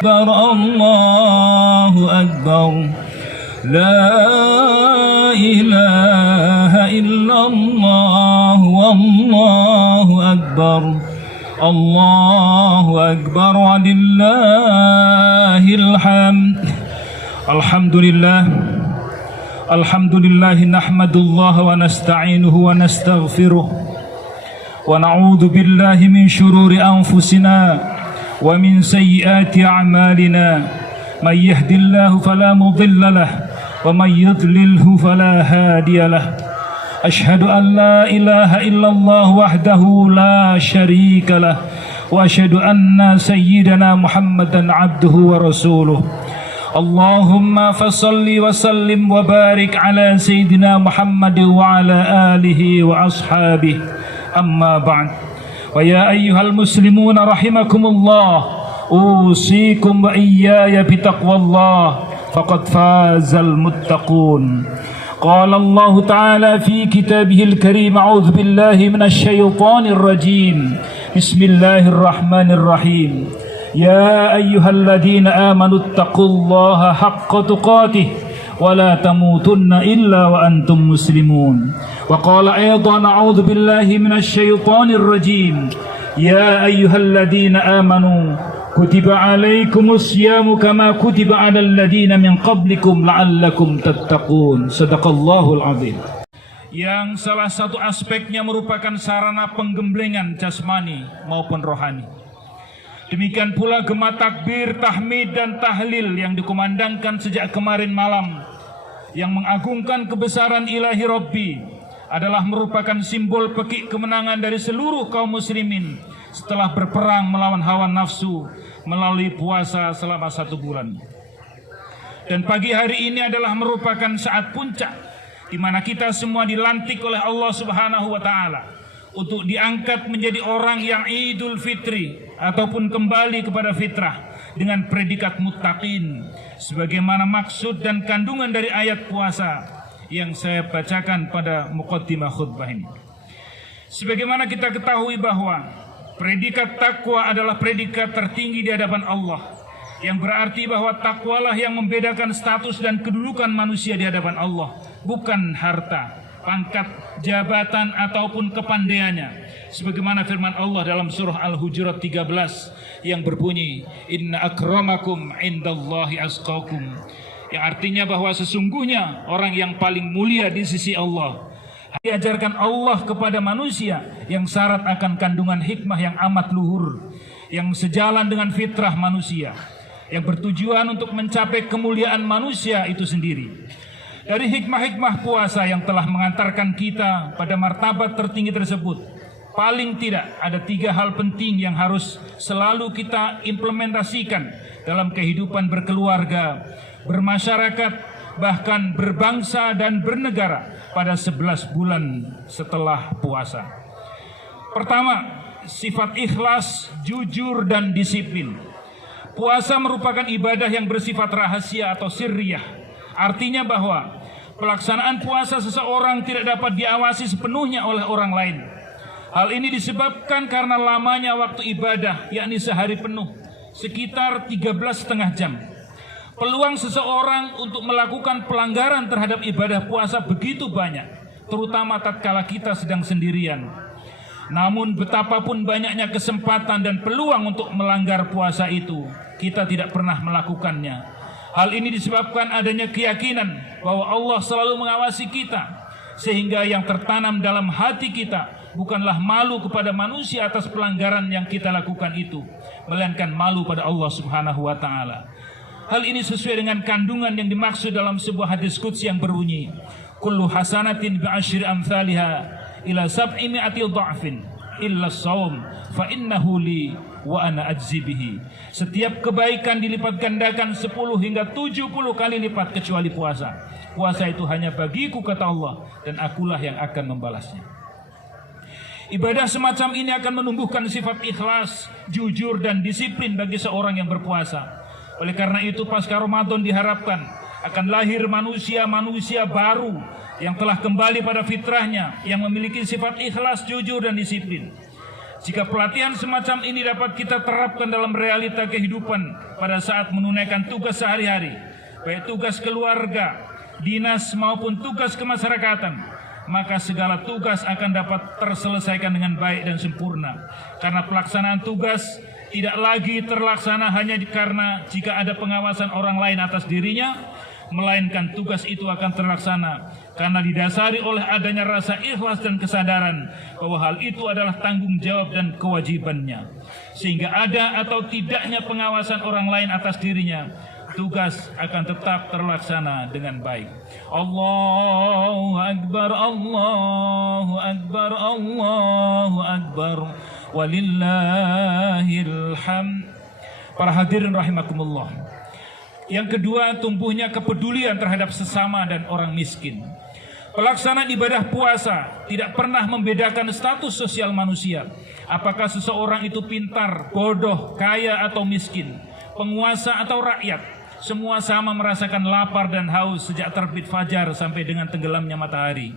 الله أكبر لا إله إلا الله والله أكبر الله أكبر ولله الحمد الحمد لله نحمد الله ونستعينه ونستغفره ونعوذ بالله من شرور أنفسنا ومن سيئات أعمالنا من يهد الله فلا مضل له ومن يضلله فلا هادي له أشهد أن لا إله إلا الله وحده لا شريك له وأشهد أن سيدنا محمدا عبده ورسوله اللهم فصل وسلم وبارك على سيدنا محمد وعلى آله وأصحابه أما بعد ويا أيها المسلمون رحمكم الله أوصيكم وإياي بتقوى الله فقد فاز المتقون قال الله تعالى في كتابه الكريم أعوذ بالله من الشيطان الرجيم بسم الله الرحمن الرحيم يا أيها الذين آمنوا اتقوا الله حق تقاته ولا تموتن إلا وأنتم مسلمون وقال أيضا أعوذ بالله من الشيطان الرجيم يا أيها الذين آمنوا كتب عليكم الصيام كما كتب على الذين من قبلكم لعلكم تتقون صدق الله العظيم. Yang salah satu aspeknya merupakan sarana penggemblengan jasmani maupun rohani. Demikian pula gema takbir, tahmid dan tahlil yang dikumandangkan sejak kemarin malam yang mengagungkan kebesaran ilahi Rabbi adalah merupakan simbol pekik kemenangan dari seluruh kaum muslimin setelah berperang melawan hawa nafsu melalui puasa selama 1 bulan. Dan pagi hari ini adalah merupakan saat puncak di mana kita semua dilantik oleh Allah Subhanahu wa taala untuk diangkat menjadi orang yang Idul Fitri ataupun kembali kepada fitrah dengan predikat muttaqin sebagaimana maksud dan kandungan dari ayat puasa yang saya bacakan pada muqaddimah khutbah ini. Sebagaimana kita ketahui bahwa predikat takwa adalah predikat tertinggi di hadapan Allah, yang berarti bahwa takwalah yang membedakan status dan kedudukan manusia di hadapan Allah, bukan harta, pangkat, jabatan ataupun kepandaiannya. Sebagaimana firman Allah dalam surah Al-Hujurat 13 yang berbunyi inna akramakum indallahi asqakum, yang artinya bahwa sesungguhnya orang yang paling mulia di sisi Allah diajarkan Allah kepada manusia yang syarat akan kandungan hikmah yang amat luhur, yang sejalan dengan fitrah manusia, yang bertujuan untuk mencapai kemuliaan manusia itu sendiri. Dari hikmah-hikmah puasa yang telah mengantarkan kita pada martabat tertinggi tersebut, paling tidak ada 3 hal penting yang harus selalu kita implementasikan dalam kehidupan berkeluarga, bermasyarakat, bahkan berbangsa dan bernegara pada 11 bulan setelah puasa. Pertama, sifat ikhlas, jujur dan disiplin. Puasa merupakan ibadah yang bersifat rahasia atau sirriyah. Artinya bahwa pelaksanaan puasa seseorang tidak dapat diawasi sepenuhnya oleh orang lain. Hal ini disebabkan karena lamanya waktu ibadah, yakni sehari penuh, sekitar 13,5 jam. Peluang seseorang untuk melakukan pelanggaran terhadap ibadah puasa begitu banyak, terutama tatkala kita sedang sendirian. Namun betapapun banyaknya kesempatan dan peluang untuk melanggar puasa itu, kita tidak pernah melakukannya. Hal ini disebabkan adanya keyakinan bahwa Allah selalu mengawasi kita, sehingga yang tertanam dalam hati kita bukanlah malu kepada manusia atas pelanggaran yang kita lakukan itu, melainkan malu pada Allah Subhanahu wa taala. Hal ini sesuai dengan kandungan yang dimaksud dalam sebuah hadis qudsi yang berbunyi, kullu hasanatin bi'asyri amsalha ila 700 dha'fin illa shaum fa innahu li wa ana ajzi bihi. Setiap kebaikan dilipat gandakan 10 hingga 70 kali lipat kecuali puasa. Puasa itu hanya bagiku kata Allah, dan akulah yang akan membalasnya. Ibadah semacam ini akan menumbuhkan sifat ikhlas, jujur dan disiplin bagi seorang yang berpuasa. Oleh karena itu pasca Ramadan diharapkan akan lahir manusia-manusia baru yang telah kembali pada fitrahnya, yang memiliki sifat ikhlas, jujur dan disiplin. Jika pelatihan semacam ini dapat kita terapkan dalam realita kehidupan pada saat menunaikan tugas sehari-hari, baik tugas keluarga, dinas maupun tugas kemasyarakatan, maka segala tugas akan dapat terselesaikan dengan baik dan sempurna. Karena pelaksanaan tugas tidak lagi terlaksana hanya karena jika ada pengawasan orang lain atas dirinya, melainkan tugas itu akan terlaksana karena didasari oleh adanya rasa ikhlas dan kesadaran bahwa hal itu adalah tanggung jawab dan kewajibannya. Sehingga ada atau tidaknya pengawasan orang lain atas dirinya, tugas akan tetap terlaksana dengan baik. Allahu Akbar, Allahu Akbar, Allahu Akbar, walillahil hamd. Para hadirin rahimakumullah. Yang kedua, tumbuhnya kepedulian terhadap sesama dan orang miskin. Pelaksanaan ibadah puasa tidak pernah membedakan status sosial manusia. Apakah seseorang itu pintar, bodoh, kaya atau miskin, penguasa atau rakyat, semua sama merasakan lapar dan haus sejak terbit fajar sampai dengan tenggelamnya matahari.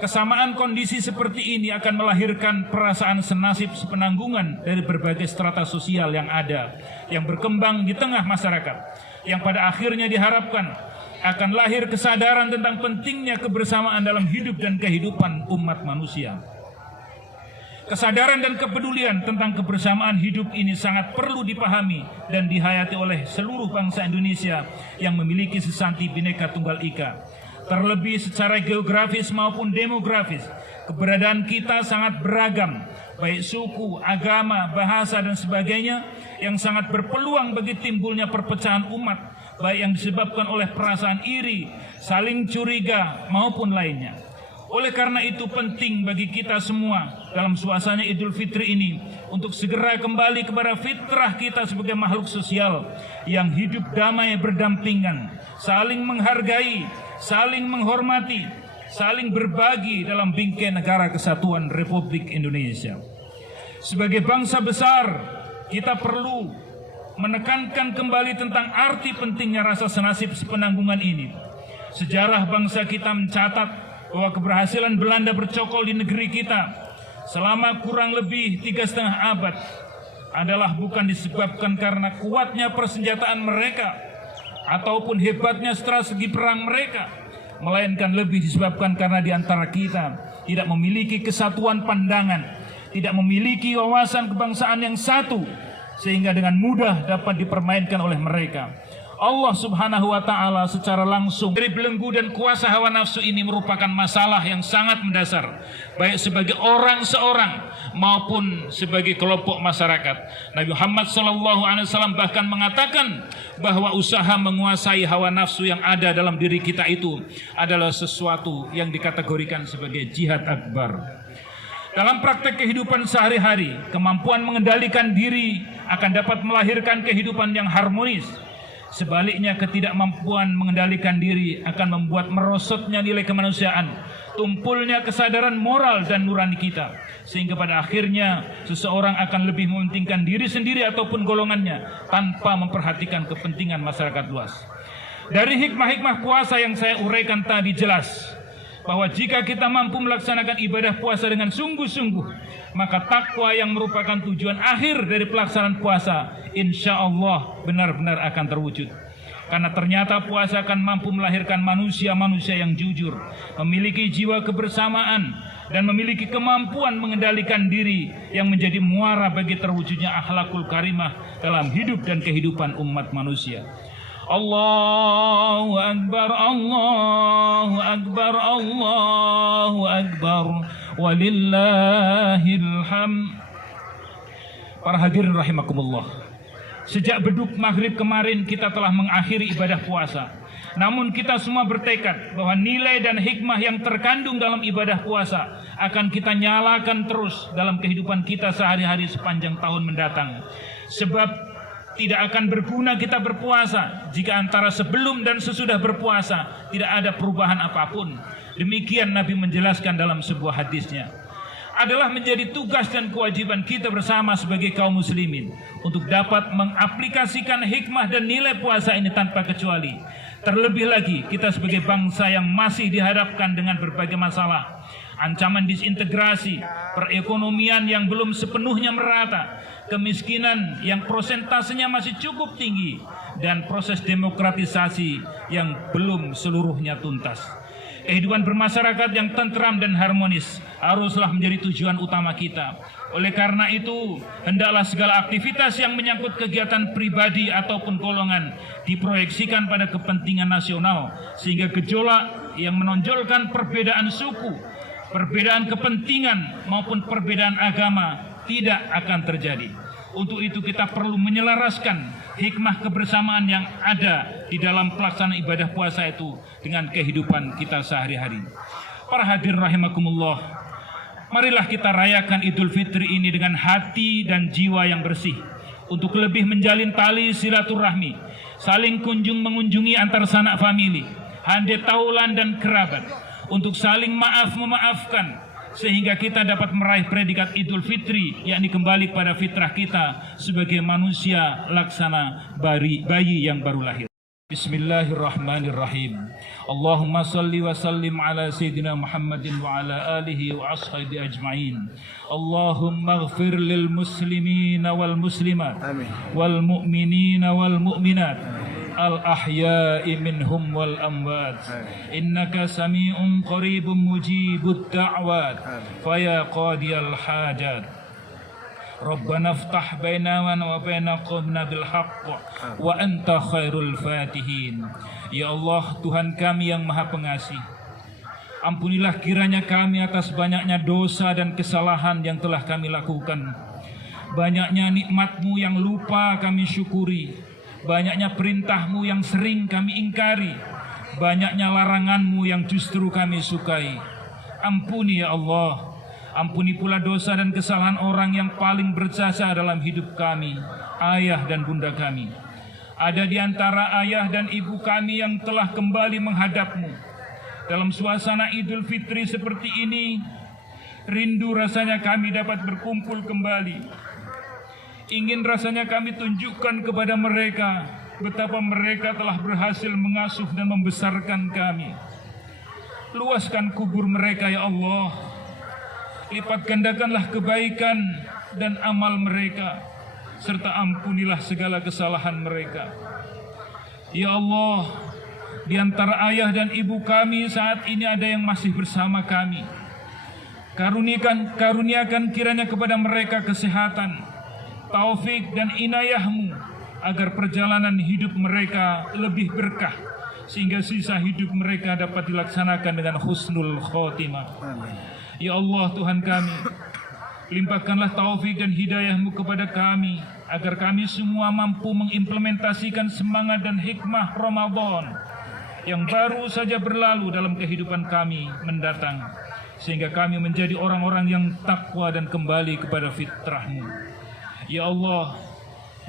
Kesamaan kondisi seperti ini akan melahirkan perasaan senasib sepenanggungan dari berbagai strata sosial yang ada, yang berkembang di tengah masyarakat, yang pada akhirnya diharapkan akan lahir kesadaran tentang pentingnya kebersamaan dalam hidup dan kehidupan umat manusia. Kesadaran dan kepedulian tentang kebersamaan hidup ini sangat perlu dipahami dan dihayati oleh seluruh bangsa Indonesia yang memiliki sesanti Bhinneka Tunggal Ika. Terlebih secara geografis maupun demografis, keberadaan kita sangat beragam, baik suku, agama, bahasa dan sebagainya, yang sangat berpeluang bagi timbulnya perpecahan umat, baik yang disebabkan oleh perasaan iri, saling curiga maupun lainnya. Oleh karena itu penting bagi kita semua dalam suasana Idul Fitri ini untuk segera kembali kepada fitrah kita sebagai makhluk sosial yang hidup damai berdampingan, saling menghargai, saling menghormati, saling berbagi dalam bingkai negara kesatuan Republik Indonesia. Sebagai bangsa besar, kita perlu menekankan kembali tentang arti pentingnya rasa senasib sepenanggungan ini. Sejarah bangsa kita mencatat bahwa keberhasilan Belanda bercokol di negeri kita selama kurang lebih 3,5 abad adalah bukan disebabkan karena kuatnya persenjataan mereka ataupun hebatnya strategi perang mereka, melainkan lebih disebabkan karena di antara kita tidak memiliki kesatuan pandangan, tidak memiliki wawasan kebangsaan yang satu, sehingga dengan mudah dapat dipermainkan oleh mereka. Allah Subhanahu wa Ta'ala secara langsung dari belenggu dan kuasa hawa nafsu ini merupakan masalah yang sangat mendasar, baik sebagai orang seorang maupun sebagai kelompok masyarakat. Nabi Muhammad SAW bahkan mengatakan bahwa usaha menguasai hawa nafsu yang ada dalam diri kita itu adalah sesuatu yang dikategorikan sebagai jihad akbar. Dalam praktek kehidupan sehari-hari, kemampuan mengendalikan diri akan dapat melahirkan kehidupan yang harmonis. Sebaliknya, ketidakmampuan mengendalikan diri akan membuat merosotnya nilai kemanusiaan, tumpulnya kesadaran moral dan nurani kita, sehingga pada akhirnya seseorang akan lebih mementingkan diri sendiri ataupun golongannya tanpa memperhatikan kepentingan masyarakat luas. Dari hikmah-hikmah puasa yang saya uraikan tadi jelas bahwa jika kita mampu melaksanakan ibadah puasa dengan sungguh-sungguh, maka takwa yang merupakan tujuan akhir dari pelaksanaan puasa, insya Allah benar-benar akan terwujud. Karena ternyata puasa akan mampu melahirkan manusia-manusia yang jujur, memiliki jiwa kebersamaan, dan memiliki kemampuan mengendalikan diri yang menjadi muara bagi terwujudnya akhlakul karimah dalam hidup dan kehidupan umat manusia. Allahu Akbar, Allahu Akbar, Allahu Akbar, walillahil hamd. Para hadirin rahimakumullah, sejak beduk maghrib kemarin kita telah mengakhiri ibadah puasa. Namun kita semua bertekad bahwa nilai dan hikmah yang terkandung dalam ibadah puasa akan kita nyalakan terus dalam kehidupan kita sehari-hari sepanjang tahun mendatang. Sebab tidak akan berguna kita berpuasa jika antara sebelum dan sesudah berpuasa tidak ada perubahan apapun. Demikian Nabi menjelaskan dalam sebuah hadisnya. Adalah menjadi tugas dan kewajiban kita bersama sebagai kaum muslimin untuk dapat mengaplikasikan hikmah dan nilai puasa ini tanpa kecuali. Terlebih lagi kita sebagai bangsa yang masih dihadapkan dengan berbagai masalah. ancaman disintegrasi, perekonomian yang belum sepenuhnya merata, kemiskinan yang prosentasenya masih cukup tinggi, dan proses demokratisasi yang belum seluruhnya tuntas. Kehidupan bermasyarakat yang tentram dan harmonis haruslah menjadi tujuan utama kita. Oleh karena itu, hendaklah segala aktivitas yang menyangkut kegiatan pribadi ataupun golongan diproyeksikan pada kepentingan nasional, sehingga gejolak yang menonjolkan perbedaan suku, perbedaan kepentingan maupun perbedaan agama tidak akan terjadi. Untuk itu kita perlu menyelaraskan hikmah kebersamaan yang ada di dalam pelaksanaan ibadah puasa itu dengan kehidupan kita sehari-hari. Para hadirin rahimakumullah, marilah kita rayakan Idul Fitri ini dengan hati dan jiwa yang bersih, untuk lebih menjalin tali silaturahmi, saling kunjung mengunjungi antar sanak famili, hande taulan dan kerabat, untuk saling maaf memaafkan, sehingga kita dapat meraih predikat Idul Fitri, yakni kembali pada fitrah kita sebagai manusia laksana bayi yang baru lahir. Bismillahirrahmanirrahim. Allahumma salli wa sallim ala Sayyidina Muhammadin wa ala alihi wa ashabi ajma'in. Allahumma ighfir lil muslimina wal muslimat, wal mu'minina wal mu'minat, al-ahya'i minhum wal amwat, innaka sami'un qaribun mujibud da'wat, faya qadiyal hajat. Rabbana iftah bainana wa baina qaumina bil haqq wa anta khairul fatihin. Ya Allah, Tuhan kami yang Maha Pengasih, ampunilah kiranya kami atas banyaknya dosa dan kesalahan yang telah kami lakukan, banyaknya nikmat-Mu yang lupa kami syukuri, banyaknya perintah-Mu yang sering kami ingkari, banyaknya larangan-Mu yang justru kami sukai. Ampuni ya Allah. Ampuni pula dosa dan kesalahan orang yang paling berjasa dalam hidup kami, ayah dan bunda kami. Ada di antara ayah dan ibu kami yang telah kembali menghadap-Mu. Dalam suasana Idul Fitri seperti ini, rindu rasanya kami dapat berkumpul kembali. Ingin rasanya kami tunjukkan kepada mereka betapa mereka telah berhasil mengasuh dan membesarkan kami. Luaskan kubur mereka ya Allah. Lipat gandakanlah kebaikan dan amal mereka, serta ampunilah segala kesalahan mereka. Ya Allah, di antara ayah dan ibu kami saat ini ada yang masih bersama kami. Karuniakan kiranya kepada mereka kesehatan, taufik dan inayah-Mu, agar perjalanan hidup mereka lebih berkah, sehingga sisa hidup mereka dapat dilaksanakan dengan husnul khotimah. Ya Allah Tuhan kami, limpahkanlah taufik dan hidayah-Mu kepada kami, agar kami semua mampu mengimplementasikan semangat dan hikmah Ramadan yang baru saja berlalu dalam kehidupan kami mendatang, sehingga kami menjadi orang-orang yang takwa dan kembali kepada fitrah-Mu. Ya Allah,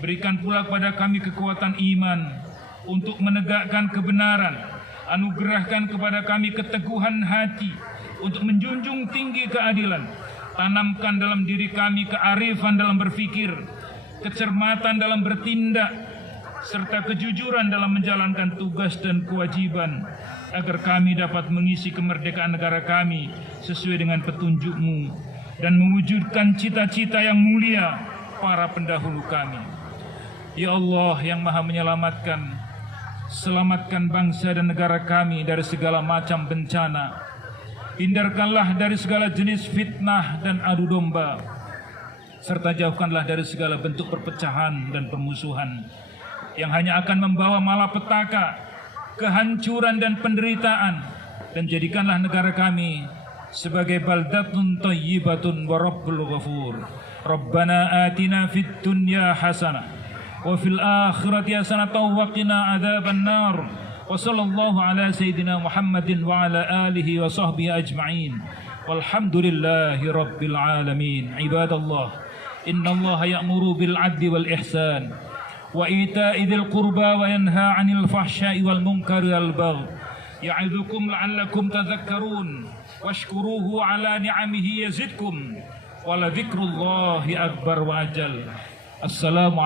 berikan pula kepada kami kekuatan iman untuk menegakkan kebenaran, anugerahkan kepada kami keteguhan hati untuk menjunjung tinggi keadilan, tanamkan dalam diri kami kearifan dalam berpikir, kecermatan dalam bertindak, serta kejujuran dalam menjalankan tugas dan kewajiban, agar kami dapat mengisi kemerdekaan negara kami sesuai dengan petunjuk-Mu dan mewujudkan cita-cita yang mulia para pendahulu kami. Ya Allah yang Maha Menyelamatkan, selamatkan bangsa dan negara kami dari segala macam bencana. Hindarkanlah dari segala jenis fitnah dan adu domba, serta jauhkanlah dari segala bentuk perpecahan dan permusuhan yang hanya akan membawa malapetaka, kehancuran dan penderitaan. Dan jadikanlah negara kami sebagai baldatun thayyibatun wa rabbul ghafur. Rabbana atina fid dunya hasanah wa fil akhirati hasanatan wa qina adzaban nar. Wa sallallahu ala Sayyidina Muhammadin wa ala alihi wa sahbihi ajma'in. Walhamdulillahi rabbil alamin. Ibadallah, innallaha ya'muru bil 'adli wal ihsan wa ita'i dzil qurba wa yanha 'anil fahsya'i wal munkari wal baghi. Ya'idzukum la'allakum tadhakkarun washkuruhu ala ni'amihi yazidkum wa la dzikrullahi akbar wa ajal. Assalamu